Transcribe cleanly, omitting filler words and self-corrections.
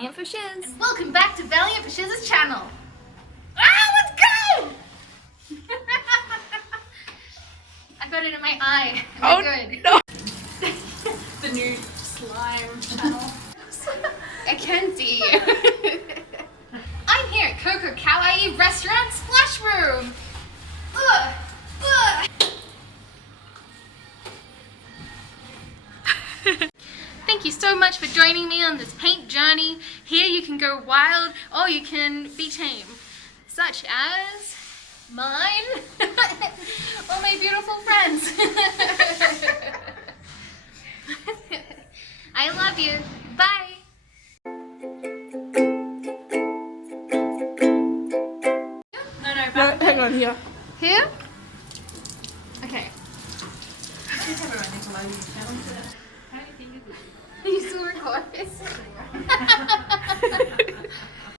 Valiantfoshiz. And welcome back to Valiantfoshiz's channel. Ah, let's go! I got it in my eye. Am I good? No. The new slime channel. I can see you. I'm here at KOKO Kawaii Splash Room. Ugh. Ugh. Thank you so much for joining me on this paint journey. Here you can go wild or you can be tame, such as mine or my beautiful friends. I love you. Bye. No, hang on here. Here? Okay. Are you still recording?